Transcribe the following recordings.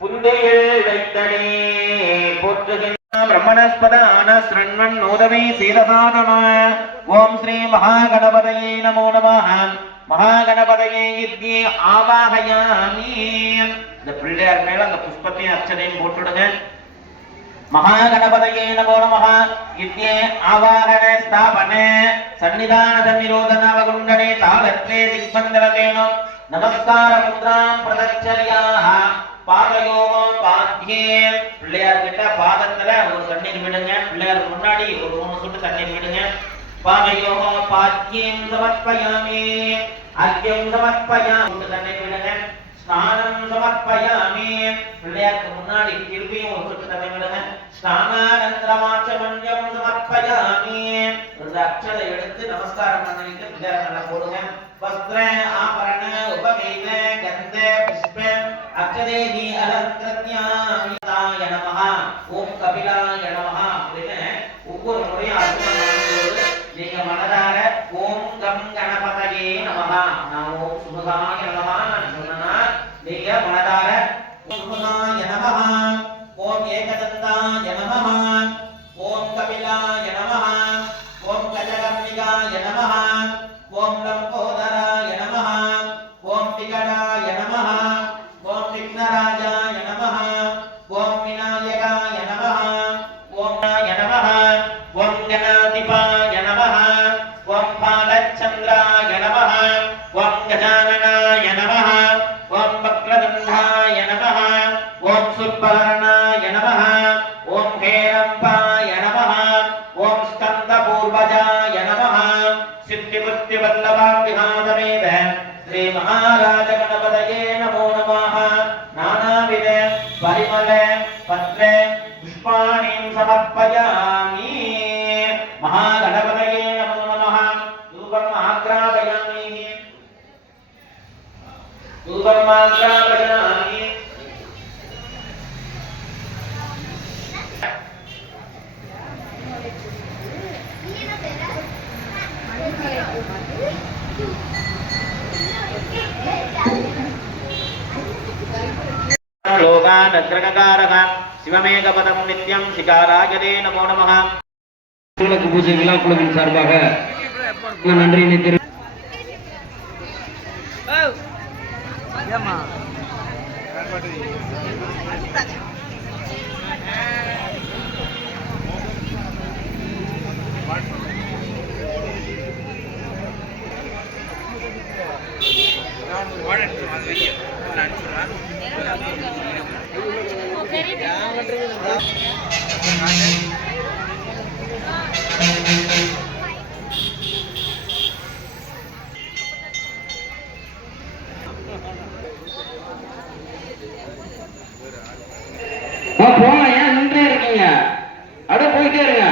புந்தையில் வைத்தனே போற்றுகின்ற பிரம்மணஸ்பத ஆனஸ்ரண்வன் நோதவே சீலசாதன ஓம் ஸ்ரீ மகாகணபதயே நமோ நமः. மகாகணபதயே இத்யே ஆவாஹயாமி. இந்த பிள்ளையார் மேல அந்த புஷ்பத்தையும் அர்ச்சனையும் போட்டுடுங்க. மகாகணபதயே நமோ நமः. இத்யே ஆவாஹன ஸ்தாபன சன்னிதான நிரோதன அவகுண்டனே தாளத்ரே திக்பந்தரதேனோ நமஸ்கார முத்ராம் பிரதச்சரியாஹ பாதயோகோ பாத்யே. பிள்ளையார் கிட்ட பாதத்துல ஒரு தண்ணீர் விடுங்க. பிள்ளையார் முன்னாடி ஒரு 3 சொட்டு தண்ணீர் விடுங்க. பாதயோகோ பாத்யம் சமர்ப்பயாமி. அர்க்யம் சமர்ப்பயாமி. தண்ணீர் விடுங்க. ஸ்நானம் சமர்ப்பயாமி. பிள்ளையாருக்கு முன்னாடி திருப்பியும் ஒரு சொட்டு தண்ணீர் விடுங்க. ஸ்நானானந்தரமாச்சமன்யம் சமர்ப்பயாமி. ஒரு அக்ஷதை எடுத்து நமஸ்காரம் பண்ணிட்டு பிள்ளையார் நல்லா போடுங்க. வஸ்திர ஆபரண உபவேத கந்த புஷ்ப அக்ஷதேஹி அலங்கிருத்யாய நமஹ. ஓம் கபிலாய நமஹ அப்படின்னு ஒவ்வொரு முறையும் அர்ச்சனை பண்ணும்போது நீங்க மனதார ஓம் கம் கணபதயே நமஹ, நான் ஓம் சுமுகாய நமஹ சொன்னா நீங்க மனதார சுமுகாய நமஹ, ஓம் ஏகதந்தாய நமஹ, ஓம் கபிலாய நமஹ, ஓம் கஜகர்ணிகாய நமஹ, ஓம் லம்போதராய நமஹ, ஓம் விகடாய நமஹ, ஓம் விக்னராஜாய நமஹ, ஓம் விநாயகாய நமஹ, ஓம் நாய நமஹ, ஓம் கணாதிபாய நமஹ, ஓம் பாலச்சந்திராய நமஹ, ஓம் கஜானனாய நமஹ, ஓம் வக்ரதுண்டாய நமஹ, ஓம் சுப்பர்ணாய நமஹ, ஓம் ஹேரம்பாய நமஹ, ஓம் ஸ்கந்தபூர்வஜாய நமஹ, சித்திபுத்தி வல்லபாபிஹாதமேத ஸ்ரீ மகாராஜ கணபதயே நமோ நமः. நானாவித பரிமள பத்ர புஷ்பாணிம் சமர்ப்பயாமி. மகாகணபதயே நமோ நமः. தூபம் ஆக்ராபயாமி. தூபம் ஆக்ராபயாமி. லோகான் அக்ரககாரக சிவமேகபதம் நித்யம் சிகாராயதே நமோ நமः. விளக்கு பூஜை விழா குழுவின் சார்பாக நன்றியினை தெரிவித்துக் போங்க. ஏன் நின்றே இருக்கீங்க? அப்படியே போயிட்டே இருங்க.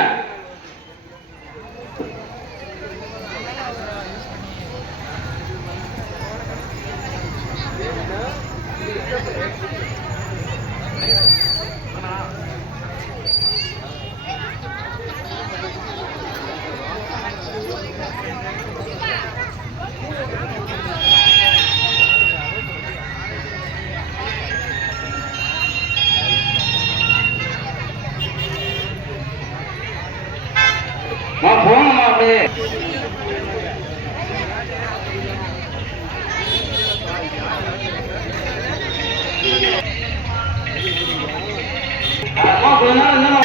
போங்கம்மா அப்படியே. கொஞ்ச நேரம் என்ன